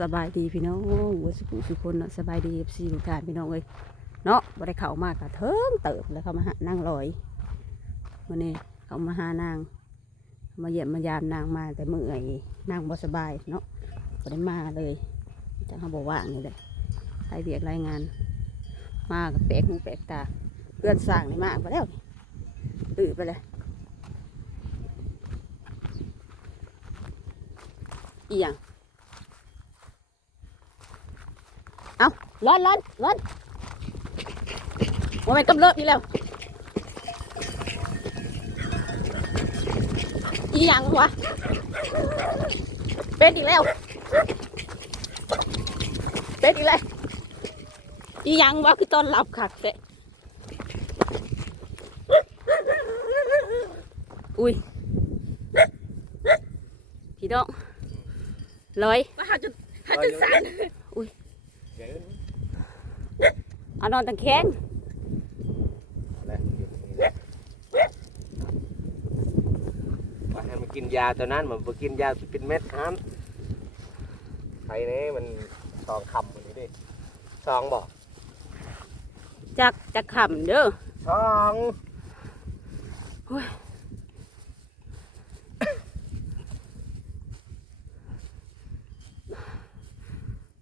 สบายดีพี่น้องวัวสุขุสุคนเนาะสบายดีเอฟซีทุกท่านพี่น้องเอ้ยเนาะบ่ได้เข้ามากกะเทิงเติบแล้วเขามาหานางลอยวันนี้เขามาหานาง มาเยี่ยมมายามนางมาแต่เมื่อยนางบ่สบายเนาะบ่ได้มาเลยจังเขาบอกว่างเลยรายเวียกรายงาน มากับแปลกหูแปลกตาเพื่อนสร้างนี่มากไปแล้วตื่นไปเลยอีหยัง เอาร้อนร้อนร้อนว่ามันกำเริบอีแล้วอีหยังวะเป็นอีกแล้ว เป็นอีกแล้วอีหยังวะคือตอนรับขักแต่อุ้ยพี่น้องร้อยว่าเขาจะเขาจะสั่น เอานอนตังแข้งว่าให้มันกินยาตัวนั้นมันไปกินยาเป็นเม็ดห้ามไทยนี่มันสองคำมันนี่ดิสองบอกจักจักขำเด้อสอง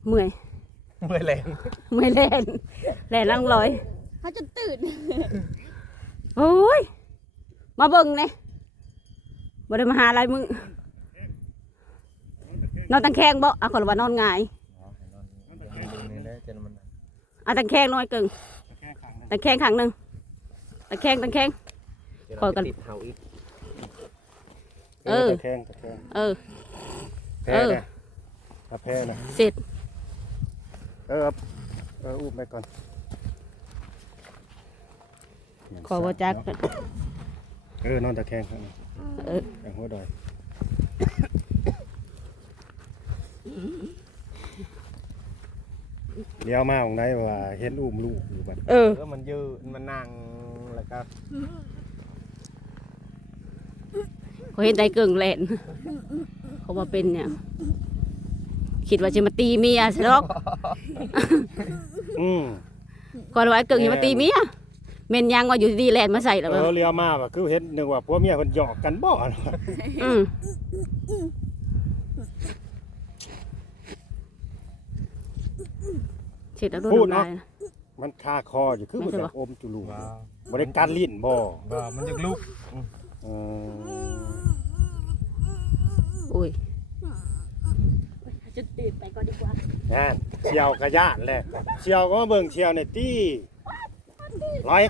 เมื่อย เมื่อแรงเมื่อยแล่นแล่นลังลอย เขาจะตื่น โอ้ย มาเบิ่งเนี่ยบ่ได้มาหาอะไรมึง นอนตังแข้งบ่เอาคนละว่านอนหงายเอาตังแข้งน้อยกึ่งตังแข้งข้างหนึ่งตังแข้งตังแข้งขอกัน ติดเห่าอีกเออ ตะแคงตะแคงเออ แพ้เออนะเอาแพ้นะเสร็จ เออเอาเอออุ้มไปก่อนขอว่าจักเออนอนตะแคงครับเออแคงหัวดอยเลี้ยวมาของไหนว่าเห็นอุ้มลูกอยู่บัดเออเออมันยืนมันนั่งแล้วก็เขาเห็นใจเกิงแล่นเขาว่าเป็นเนี่ย คิดว่าจะมาตีเมียใช่หรอกอืมก่อนว่าไอ้เกิงจะมาตีเมียเมนยังว่าอยู่ดีๆแลนมาใส่แล้วเออเลี้ยวมาว่าคือเห็นนึกว่าพวกเมียเพิ่นหยอกกันบ่เนาะอืมเสร็จแล้วโดนทำลายนะ มันคาคออยู่คือไม่มันใช่จะปะอมจุลูบ่ได้การลิ้นบ่บ่มันจะลุกเอออุ้ยเขา จะตื่นไปก่อนดีกว่านั่นเชียวกระยานแหละเชียวก็มาเบิ่งเชียวในตี้ร้อย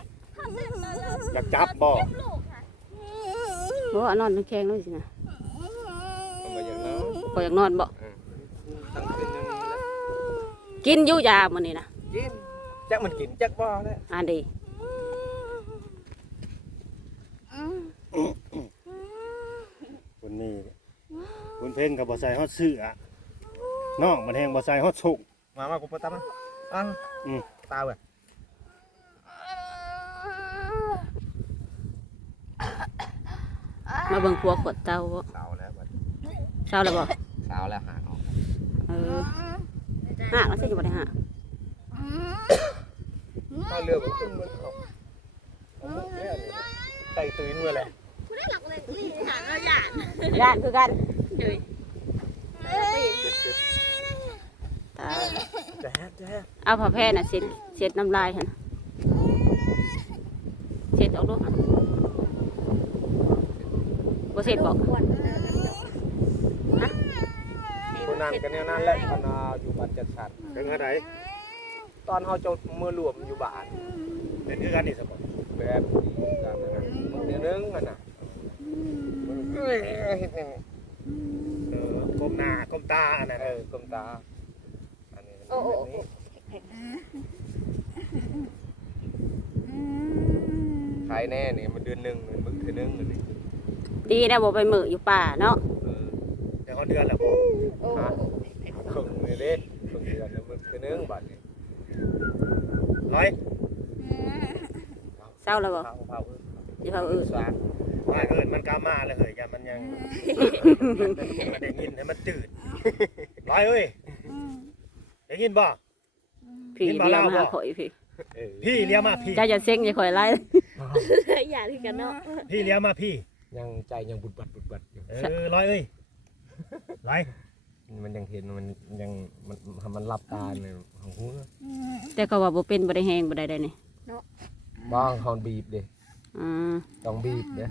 อยากจับบ่ เพราะว่านอนมันแข็งแล้วสินะมันก็อย่างนั้นก็อยากนอนบ่ตั้งคืนอย่างนี้แล้วกินอยู่ยามันนี่นะกินจักมันกินจักบ่เนี่ยอ่านดีคนนี้คุณเพ่งกับบ่ใส่ฮอดเสื้อ น้องมันแหงบ่ใส่ฮอดสุก มามากูปะตามาอะอืม ตาเว้ยมาเบิ่งพัวขวดเตาบ่สาวแล้วบัดเช้าแล้วบ่สาวแล้วหางออกเออหักแล้วสิจะบ่ได้หักถ้าเรือมันขึ้นมันออกเอามุกเนี่ยนี่ไต่ตื่นเมื่อไหร่คุณได้หลักเลยนี่หาเราหยาดย่านคือกัน เลยตายจะแฮะจะแฮะเอาผ้าแพร่น่ะเช็ดเช็ดน้ำลายหั่นเช็ดออกลูกหั่นบ่เช็ดบ่ปวดคนนั้นกันเนี่ยนั่นแหละตอนเราอยู่บ้านจัดสรรถึงอะไรตอนเขาจะมือรวมอยู่บ้านเป็นคือกันนี่สมบ่แบบนี้กันนะมันเดือนนึงอะนะมันเอ้ยเฮ็ดยังไงเออก้มหน้าก้มตาอันนั้นเอเอออกลมตา อันนี้มันแบบนี้ขายแน่นี่มันเดือนหนึ่งมันเดือนหนึ่งอันนี้ดีนะบ่ไปมืออยู่ป่าเนาะเออแต่ฮอดเดือนแล้วบ่โอ้ครึ่งนี่เด้ครึ่งเดือนแล้วมันเดือนหนึ่งบาทนี่ร้อยเศร้าแล้วบ่เผาเผาเออสิเผาอื่นสว่างว่าเอิ้นมันกามาแล้วเฮ้ยอย่ามันยัง มันได้ยินให้มันตื่นร้อยเอ้ยอืม ได้ยินบ่ พี่เห็นบ่เดียวเล่ามาบ่หาข่อยพี่เออพี่เลี้ยวมาพี่ เจ้าจะเซ็งอย่าข่อยไล่อย่าที่กันเนาะพี่เลี้ยวมาพี่ ยังใจยังบุดบัดบุดบัดอยู่เออร้อยเอ้ยร้อยมันยังเห็นมันยังมันมันรับตาเนี่ยของหัวแต่ก็ว่าบ่เป็นบ่ได้แฮงบ่ได้ได้นี่บ้างเขาบีบเด้อืมต้องบีบเด้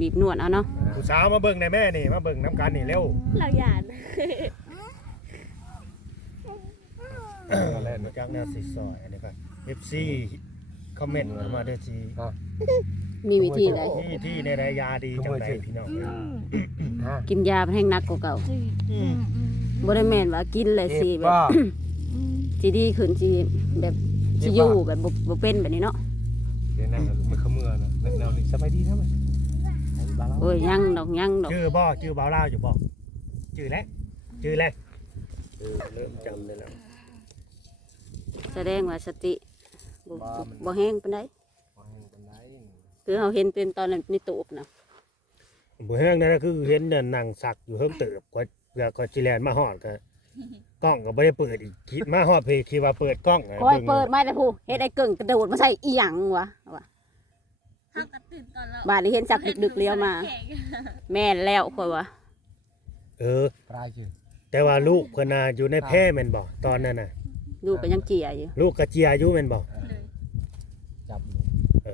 บีบนวดเอาเนาะผู้สาวมาเบิ่งในแม่นี่มาเบิ่งน้ำกันนี่เร็วเราหยาด ก็แล้วมาจากแนวสิซอยอันนี้ก็ FC คอมเมนต์มาด้วยสิมีวิธีใดที่ที่ในระยาดีจังไดพี่น้องกินยามันแห้งนักกว่าเก่าบ่ได้แม่นว่ากินเลยสิแบบสิดีขึ้นสิแบบสิอยู่แบบบ่เป็นแบบนี้เนาะเดี๋ยวนั่นมันขมือนะแนวนี้สบายดีนะมันโอ้ยยังดอกยังดอกชื่อบ่ชื่อบ่าวลาวอยู่บ่ชื่อแล้วชื่อแล้วเริ่มจำได้แล้ว แสดงว่าสติบ่บ่บ่แห้งปานใดวางกันได้คือเฮาเห็นเป็นตอนนั้นในตูบน่ะบ่แห้งนั่นนะคือเห็นนั่นนั่งสักอยู่เฮิงเติบกว่าเพื่อก็สิแลนมาฮอดก็กล้องก็บ่ได้เปิดอีกคิดมาฮอดเพคิดว่าเปิดกล้องะคอยบิ่งเปิดมาแต่ผู้เฮ็ดไอ้เกิ่งกระโดดมาใส่อีหยังวะวะห้ามกระตื่นตอนเราบ้านนี้เห็นสักดึกๆเลี้ยวมา แม่นแล้วคอยว่าเออปลายชื่อแต่ว่าลูกเพิ่นน่ะอยู่ในแพร่แม่นบ่ตอนนั้นน่ะ ลูกก็ยังเจียอยู่ ลูกกระเจียอยู่แม่นบ่จับ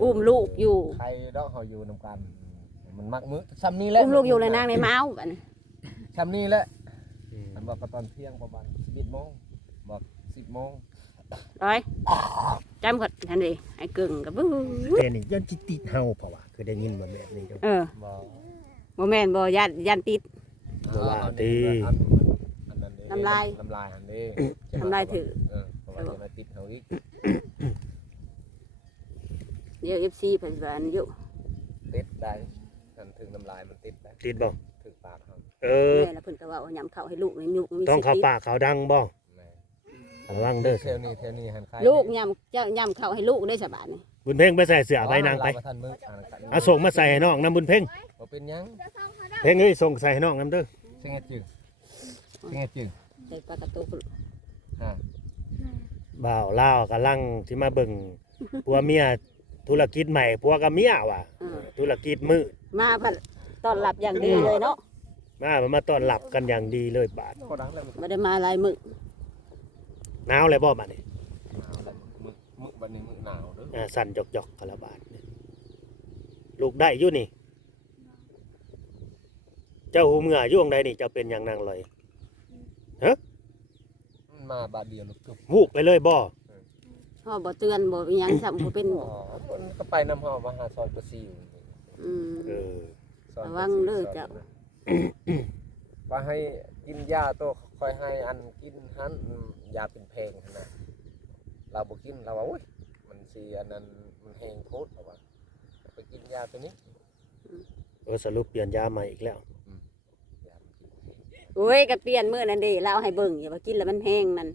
เอุ้มลูกอยู่ ใครดอกเขาอยู่นำกัน มันมักมือซ้ำนี้แหละอุ้มลูกอยู่ในนางในเมาส์บัดนี้ซ้ำนี้แหละอืมมันบอกก็ตอนเที่ยงประมาณ11โมงบอก10โมงร้อยจำกดทันทีไอ้เกิ่งกับบึ้งแต่นี่ยันจิติดเฮาเพราะว่าคือได้ยินว่าแบบนี้จัง เออบอกบ่แม่นบ่ยันยันติดบ่ว่าติอันอันนั้ นเด้น้ำลายน้ำลายอันนี้น้ำลายถือเออเพราะว่าจะมาติดเขาอีกเดี๋ยว FC เพิ่นว่าอันอยู่ติดได้กันถึงน้ำลายมันติดได้ติดบ่ถึงปากเขาเออแม่แล้วเพิ่นก็ว่าเอายำเข้าให้ลูกให้ลูกมีต้องเข้าสติปากเขาดังบ่แม่ระวังเด้อเทวนี้เทวนี้หันคายลูกยำเจ้ายำเข้าให้ลูกได้สบายนี่บุญเพ่งไปใส่เสื้อไปนางไปเรทันมืออ่านกันเอาส่งมาใส่ให้น้องนํบุญเพ่งบ่เป็นหยังเพ่งเอ้ยส่งใส่ให้น้องนํเด้อเสียงจึงเสียงจึง ใส่ปลากระตุกฮะบ่าวลาวกำลังสิมาเบิ่งผัวเมียธุรกิจใหม่ผัวกับเมียว่ะเออธุรกิจมืดมาพัดต้อนรับอย่างดีเลยเนาะมามาต้อนรับกันอย่างดีเลยบาดโคดังแล้วมันไม่ได้มาหลายมื้อหนาวเลยบ่บัดนี้หนาวแล้วมึกมึกบัดนี้มึกหนาวเด้ออ่าสั่นหยอกๆกะละบาดนี่ลูกได้อยู่นี่ เจ้าหูเมื่ออยู่วงใดนี่เจ้าเป็นอย่างนางลอย มันมาบาดเดียวลูกจุบวูกไปเลยบ่พ่อบ่เตือนบ่อิหยังซ้ำบ่เป็นอ๋อมันก็ไปน้ำหอมมาหาซอยประซิวอืม เออ ซอยระวังเด้อเจ้า ว่าให้กินยาตัวค่อยให้อันกินหันอืมยาเป็นเพลงหั่นนะเราบ่กินเราว่าอุ้ยมันสิอันนั้นมันแห้งโพดเราว่าไปกินยาตัวนี้โอ้สรุปเปลี่ยนยาใหม่อีกแล้ว ยามันกินแห้ง โอ้ยก็เปลี่ยนมื้อนั้นเด้เราเอาให้เบิ่งอย่าว่ากินแล้วมันแห้งนั่น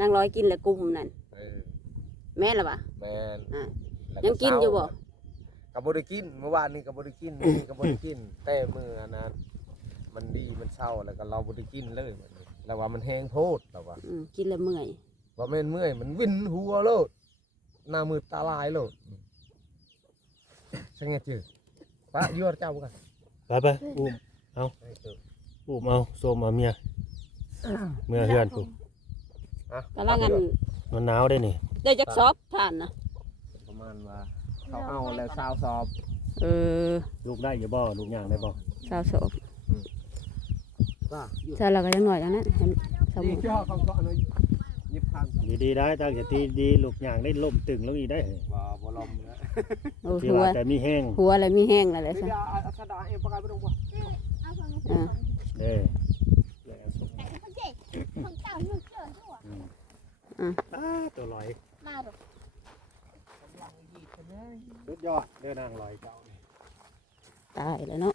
นางร้อยกินแล้วกุมนั่นเออแม่นล่ะวะแม่นอ่า แล้วยังกินอยู่บ่ก็บ่ได้กินเมื่อวานนี้ก็บ่ได้กินมื้อนี้ก็บ่ได้กิน แต่มื้ออันนั้นมันดีมันเศร้าแล้วก็เราบ่ได้กินเลยบัดนี้แล้วว่ามันแห้งโพดเราว่าอืมกินแล้วเมื่อยว่าแม่นเมื่อยมันวินหัวโลดหน้ามือตาลายโลดใช่ไงจือปะยั่วเจ้ากันไปไปอุ้มอุ้ มเอาโซมเอาเมียเมื่อเฮือนกูกำลังอันมันหนาวได้นี่ได้จักซอบผ่านนะประมาณว่าเขาเอาแล้วซาวสอบ เออ ลูกได้อยู่บ่ลูกย่างได้บ่สาวโสบว่าอยู่ใช่แล้วก็ยังหน่อยอย่างนั้นให้สมุนี่นเจ้าเขาก็อันนั้นยิบทางดีๆได้ตั้งสติดีลูกย่างได้ล่มตึงลงอีกได้ว่าบ่ลมแล้วโอ้ที่หัวว่าแต่มีแห้งหัวอะไรมีแห้งอะไรเดี๋ซะยวอาสดา เองประกาศบ่ต้องว่าอ่าเด้อของเจ้าอยู่เชื่อทั่วอ้าตัวลอยมาดอกสุดยอดเด้อนางลอยเจ้านี่ตายแล้วเนาะ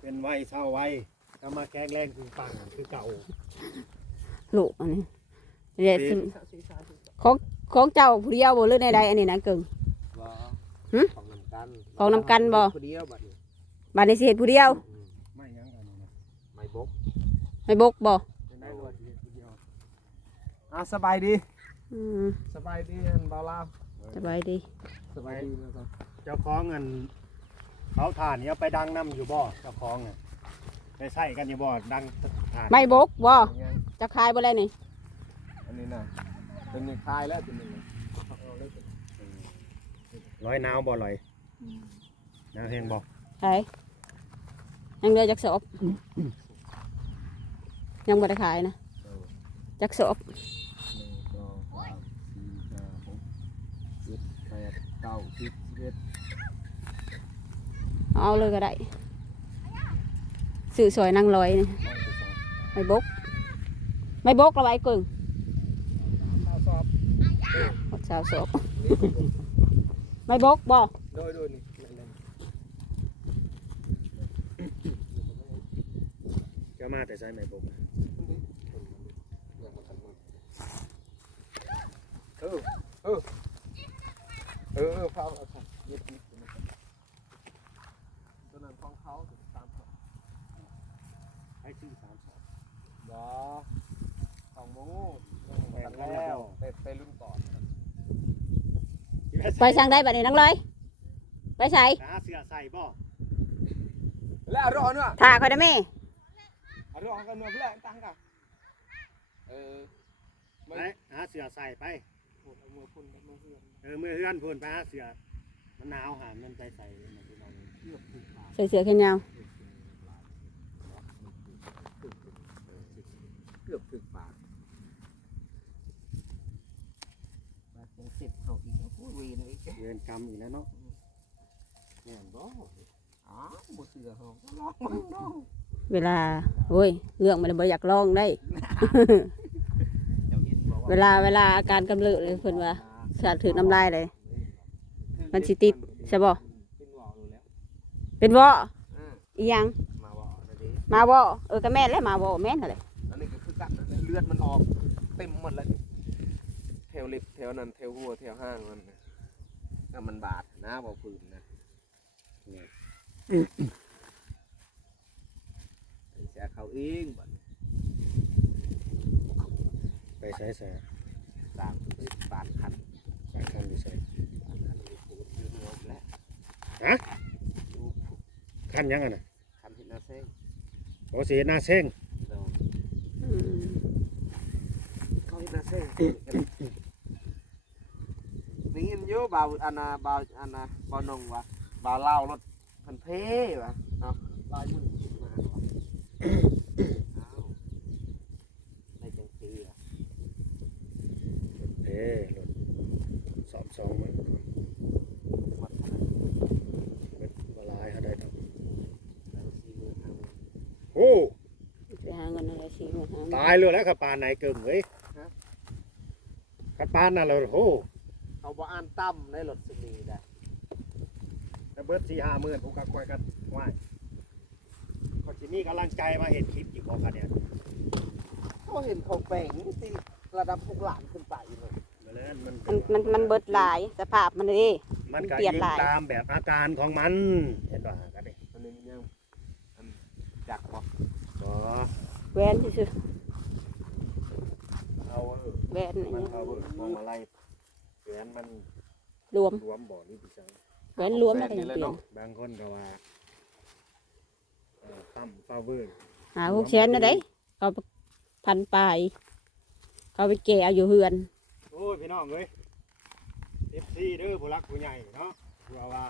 เป็นไวเศร้าไวถ้ามาแข็งแรงคือปังคือเก่าลูกอันนี้เดี๋ยวสิของของเจ้าผู้เดียวบ่หรือในใดอันนี้นะเกิงว่าหึของนำกันของนำกันบ่ ผู้เดียวบัดนี้ บาดนี้สิเฮ็ดผู้เดียว ไม่ยังอันนี้นะไม่บกไม่บกบ่เป็นได้ด้วยผู้เดียวอะสบายดีอืมสบายดีอันบ่าวลาวสบายดีสบายดีนะครับเจ้าของเงินเขาถ่านนี่เอาไปดังน้ำอยู่บ่เจ้าของน่ะไปใส่กันอยู่บ่ดังถ่านไม่บกบ่ยังจะคายบ่ได้นี่อันนี้นะเป็นนี่คลายแล้วเป็นนี่เอาเลยเป็นร้อยหนาวบ่ลอยหนาวแห้งบ่ใช่ยังเหลือจักสอบ ยังบ่ได้ขายนะเออจักสอบหนึ่งสองสามสี่ห้าหกเจ็ดแปดเก้าสิบสิบเอ็ดเอาเลยก็ได้สื่อสวยนางลอยนี่ร้อยสิบสองไม่บกไม่บกระไว้กึ่งข้าวสอบหมดสาวสอบไม่บกบ่โดยโดยนี่เล่นเจ้ามาแต่ใส่ไม่บก ๆยังมาทำมือ เออ เออ เออเออเผาเอาค่ะยึดยึดตัวนั้นตัวนั้นของเขาถึงสามสองให้ชื่อสามสองบอสองโมงกันแล้วไปไปรุ่นก่อนไปสั่งได้บัดนี้นางลยไปใส่หาเสื้อใส่บ่แล้วรอเนาะถ่าคอยได้ไหมเอารอกันเนาะเพื่อนตั้งกันเออไปหาเสื้อใส่ไป พูดเอามือพุ่นกับมือเพื่อนเออมือเฮือนพูนไปหาเสื้อมันหนาวหามมันไปใส่มันพี่น้องเกือบถึงปากใส่เสื้อแขนยาวเกือบถึงปากบาดยังสิบเขาอีกพูดวีนอีกเดินกำอีกแล้วเนาะแม่นบ่อ๋อบ่เสือเขาก็ลองมึงเนาะเวลาโอ้ยเรื่องมันบ่อยากลองได้เจ้าเห็นบ่ ว่าเวลาเวลาอาการกำเริบเลยเพิ่นว่าสาดถือน้ำลายเลยมันสิติดใช่บ่เป็นว่าวอยู่แล้วเป็นบ่อ่าอีหยังมาว่าวนะดิมาบ่เออก็แม่นแล้วมาบ่แม่นนั่นแหละอันนี้ก็คือกันนั่นแหละเลือดมันออกเต็มหมดเลยแถวเล็บแถวนั้นแถวหัวแถวห้างมันน่ะถ้ามันบาดนะบ่ปืนนะไอ้เสียเขาเองบัดไป ใส่ใส่สร้างไปบาดคันใส่คันอยู่ใส่บาดคันอยู่ปูนอยู่หัวแล้วฮะอยู่คันยังอะน่ะคันที่นาเซ้งโอ้เสียหน้าเส้งเดี๋ยวอืมเขาเฮ็ดนาเซ้งนี่เห็นอยู่บ่าวอันน่ะบ่าวอันน่ะบ่าวนงวะบ่าวเล่ารถเพันเพวะเนาะลายมือขึ้นมาว่ะอ้าวได้จังซีอะ เอ้รถสอบสองมัน วัดขนาด เป็นเวลาให้เขาได้ต่อ แล้วสี่หมื่นห้าหมื่น โอ้ ไปหาเงินอะไรสิมาหา ตายเลยแล้วขับปานไหนเกิงเว้ยขับปานน่ะเราโอ้เขาบ่อ่านตั้มในรถสมีได้แต่เบิดสี่ห้าหมื่นผมก็คอยกันว่ายก็จะมีกำลังใจมาเห็นคลิปอีกบอกกันเนี่ยเขาเห็นเขาแปลงที่ระดับพวกหลานขึ้นไปเลยมาเลยมันมันมันมันเบิดหลายสภาพมันดิมันก็เปลี่ยนยิงหลายตามแบบอาการของมันเห็นป่ะกันดิอันนี้มันยังอันจักบ่ก็แหวนซื่อเอาเออๆแหวนนี่มันเอาเออมองอะไรแหวนมันรวมรวมบ่อนี่พี่จังแหวนรวมแล้วก็ยังเปลี่ยนบางคนก็ว่าเอ่อตั้มเป้าเบิร์หาพวกแชนนะเด้เขาพันปลายเขาไปแก่เอาอยู่เฮือน โอ้ยพี่น้องเอ้ยเอฟซีเด้อผู้รักผู้ใหญ่เนาะเพื่อว่า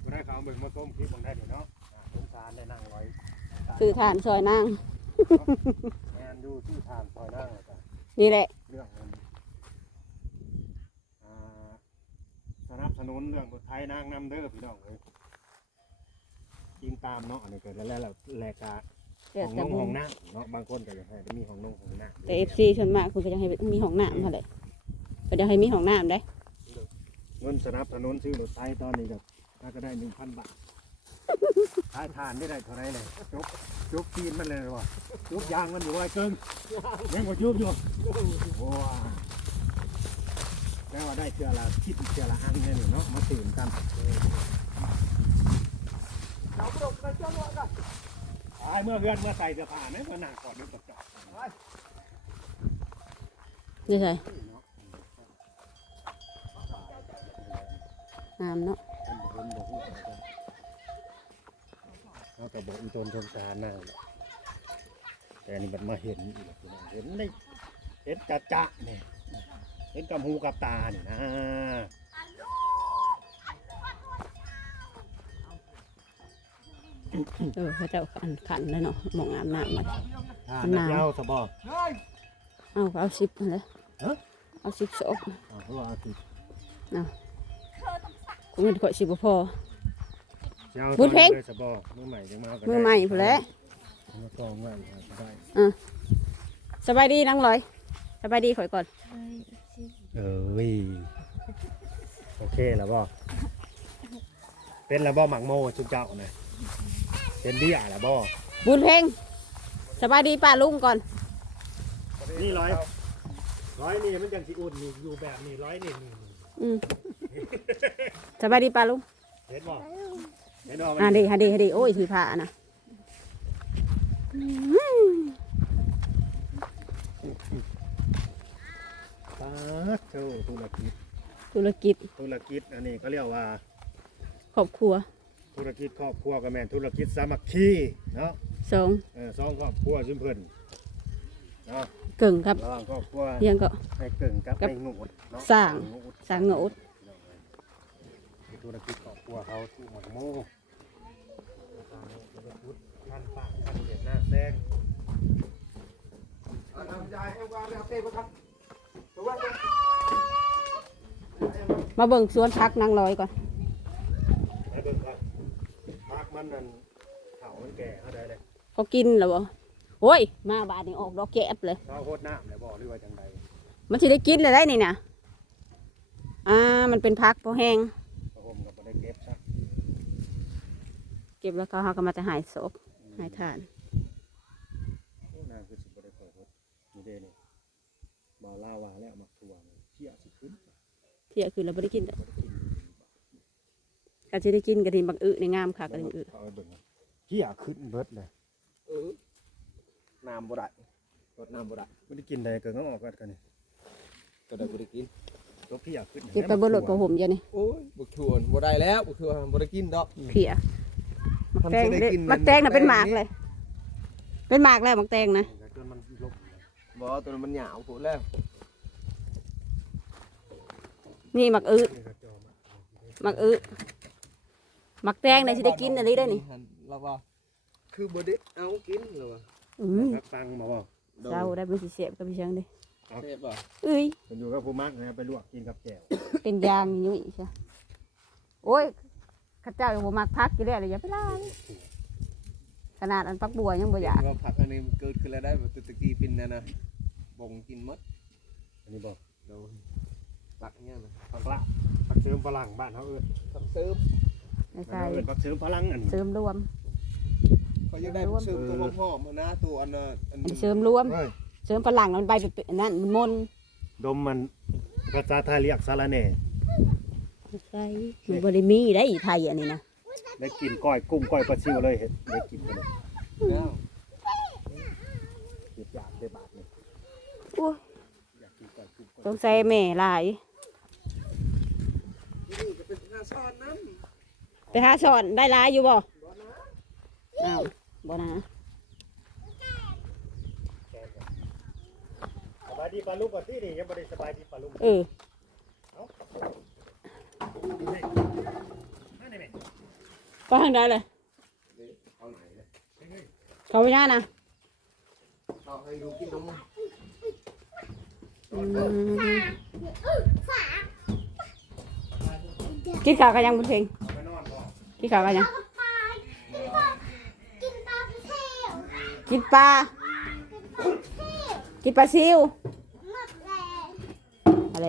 ผู้ได้เขาเอาเบิ่งมาก้มคลิปของได้เดี๋ยวเนาะอ่าสงสารได้นั่งไว้ซื้อทานซอยนาง แมนดูที่ทานซอยนั่งแล้วก็ นี่แหละ เรื่องมันอ่าสนับสนุนเรื่องรถไทยนางนำเด้อพี่น้องเอ้ยยิงตามเนาะอันนี้ก็แล้วแล้วแลกาเดี๋ยวของจะนงบุขญองน้ำเนาะบางคนก็อยากให้ได้มีของนงของน้ำแต่เอฟซีส่วนมากคุณก็จะให้มีห้องน้ำเท่าไหร่ก็จะให้มีห้องน้ำได้เงินสนับสนุนซื้อรถไทยตอนนี้ก็ถ้าก็ได้หนึ่งพันบาท ขายทานได้ได้เท่าไรเลยจบจบปีนมันเลยว่ะจบยางมันอยู่ว่าเกินยังกว่ายุบอยู่โอ้แม้ว่าได้เชือละคิดเชือละอันเนี่ยนี่เนาะมาตื่นกันเรากระโดดไปเจ้าตัวกันไอ้เมื่อเพื่อนเมื่อใส่เสื้อผ้าเนี่ยมาหนักก่อนนึกกับจอบนี่ใช่งามเนาะ เขาก็บอกอีตนสงสารน่าแต่อันนี่มันมาเห็นอีกแล้วพี่น้องเห็นได้เห็นจะจะเนี่ยเห็นกับหูกับตานี่นะเออเขาเจ้าขันขันแล้วเนาะหมองอาบน้ำมาถ้ามันหนันากวยาวสบอเอาก็เอาสิบเลยฮะเอาสิบสองเอาเพราะว่าอาทิตย์กูเงินข่อยสิบพอยาว บุญเพ็งตอนนี้เลยสบอมือใหม่ยังมาก็มือใหม่ผู้นแหล้วมาตองไว้ก็ได้สบายดีนังลอยสบายดีข่อยก่อน เอ้ยโอเคแล้วบ่เป็นแล้วบ่หมักโมชุบเจ้านะเป็นเบี้ยแล้วบ่บุญเพ่งสบายดีป้าลุงก่อน นี่ร้อยร้อยนี่มันยังสิอุ่นนี่อยู่แบบนี้ร้อยนี่นี่นี่อืมสบายดีป้าลุงเห็นบ่เห็นบ่ อ่าดีฮะดีฮะดีโอ้ยสีผ้านะปาดเจ้าธุรกิจธุรกิจธุรกิจอันนี้เขาเรียกว่าครอบครัว ธุรกิจครอบครัวกับแม่นธุรกิจสามัคคีเนาะสองเออสองครอบครัวซุมเพิ่นเนาะเก่งครับระหว่างครอบครัวเรียังก็ไอ้เก่งกับกับไอ้งูดเนาะสร้างงูดสร้างโงดธุรกิจครอบครัวเขาทุกหมดโม่ธุ รกิจท่านป้าท่านเห็นหน้าแซงมาเบิ่งสวนพักนางลอยก่อนไอ้เบิ่งครับพักมันนั่นเถามันแก่เขาได้เลยเขากินแล้วบ่โอ้ย มาบาดนี้ออกดอกแกบเลย เขาโคตรน้ำเลยบอกหรือว่าจังใดมันสิได้กินเลยได้นี่นะอ่า มันเป็นพักพอแห้ง พระผมก็บ่ได้เก็บซะ เก็บแล้วก็เขาก็มาจะหายศพ หายทานโอ้น้ำคือสิบ่ได้เปิดรถนี่เด้นี่บ่าวล่าว่าแล้วมักถั่วนี่เที่ยสิขึ้นเที่ยคือเราไม่ได้กินก็จะได้กินกระดิ่งบักอึในงามค่ะกระดิ่งอึเอาไปเบิ่งนะเที่ยขึ้นเบิดเลยเออน้ำบ่ได้รดน้ำบ่ได้ไม่ได้กินใดเกินก็ออกกันกันนี่ก็ได้บ่ได้กินตัวเที่ยขึ้นเก็บไปบนรถกับผมเดี๋ยวนี้โอ้ยบุกชวนบ่ได้แล้วบุกชวนบ่ได้กินดอกเพีย มักแตงมันสิได้กินมักแตงน่ะมันเป็นหมากเลย เป็นหมากแล้วมักแตงนะจนมันลบบ่ตัวนั้นมันหยาวโพดแล้วนี่มักอึนี่ก็จอมามักอึมักแตงในสิได้กินอะไรได้นี่เราว่าคือบ่ได้เอากินเหรอวะอืมพักตังมาบ่เจ้าได้เป็นสิเสียบกับพี่เชียงดิเทพบ่เอ้ยมันอยู่กับผู้มักนะไปลวกกินกับแจ่วเป็นยางอยู่อีกใช่โอ้ย ข้าเจ้ายังบ่มักพักกี่แล้วเลยอย่าไปล่าเลยขนาดอันปักบัวยังบ่อยากว่าผักอันนี้มันเกิดขึ้นแล้วได้บ่ตตะกี้เป็นนั่นน่ะบ่งกินหมดอันนี้บ่โดนปักเนี่ยนะผักละผักเสริมฝรั่งบ้านเขาเอิ้นผักเสริมไม่เขาใช่เอิ้นผักเสริมฝรั่งอันนี้เสริมรวมเขายังได้ผักเสริมตัวหอมๆนะตัวอันน่ะอันอันนี้เสริมรวมเฮ้ยเสริมฝรั่งมันใบเป็นๆอันนั่นมันมนดมมันภาษาไทยเรียกสาระแหน่ ใช่มันบริมีได้อีไทยอันนี้นะได้กินก้อยกุ้งก้อยปลาซิวเลยเห็ดได้กินไปเลยแล้วเจ็บอยากได้บาทเลยโอ้ยอยากกินก้อยกุ้งก้อยต้องใส่แม่หลาย นี่ก็เป็นหน้าซ่อนน้ำไปหาสอนได้หลายอยู่บ่อ้าวบ่นะสบายดีปลาลูกก่อนที่นี่ยังไม่ได้สบายดีปลาลูกเออ นี่นั่นนี่แม่ไปทางใดเลยเอาไหนเลย เขาไปหน้านะเอาให้ดูกินนมอืมกินข้าวกันยังบุญเพ็งเอาไปนอนก่อนกินข้าวกันยัง กินตาเที่ยวกินปลา กินปลาซิวหมดแรง อะไร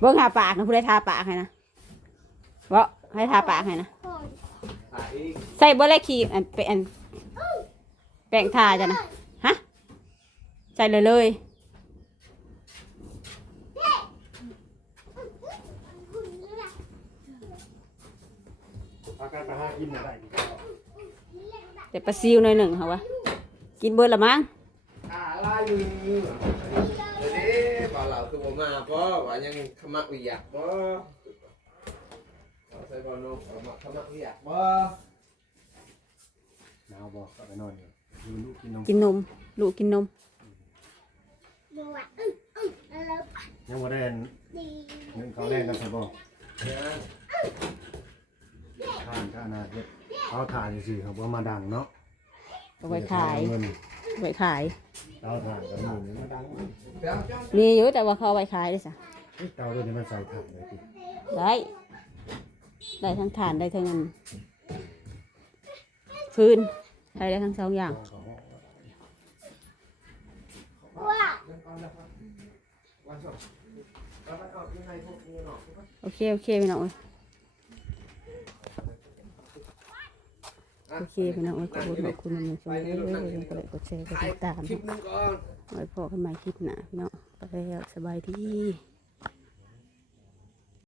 เบิ่งหาปากนะผู้ใดทาปากให้นะบ่ให้ทาปากให้นะถ่ายอีกใส่เบอร์แรขีมอันเป็นอันแป้งทาจ้ะนะฮะใส่เลยเลยคุณนี่แหละอาการไปหากินอะไรดีแต่ปลาซิวหน่อยหนึ่งเหรอวะกินเบิดละมั้งอะไรอยู่นี้ บ่าวเหล่าคือบ่มาบ่ว่ายังขมักวิอยากบ่เอาใส่บ่อนกเอามาขมักวิอยากบ่หนาวบอกก็ไปนอนอยู่ดูลูกกินนมกินนม ลูกกินนม ดูอะอึ้งอึ้งแล้วยังบ่ได้อันดีเงินเขาแรกกันใช่บ่เนี่ยทานก็อนาเฮ็ดเอาถ่านซื่อๆครับว่ามาดังเนาะ เอาไว้ขายเงินเอาไว้ขาย เอาถ่านก็มีนี่มาดังเดี๋ยวจ้ะมีอยู่แต่ว่าเขาเอาไว้ขายเลยจ้ะเฮ้ยเตาตัวนี้มันใส่ถ่านเลยติได้ได้ทั้งฐานได้ทั้งเงินฟืนใช้ได้ทั้งสองอย่างว่าวันสองแล้วก็เอาที่ให้พวกนี้เนาะโอเค โอเคพี่น้องเอ้ย โอเคพี่น้องเอ้ขอบคุณขอบคุณมันชมเด้อยังกดไลค์กดแชร์กดติดตามหน่อนไว้พอกันใหม่คลิปหน้าพี่น้องไปแล้วสบายดี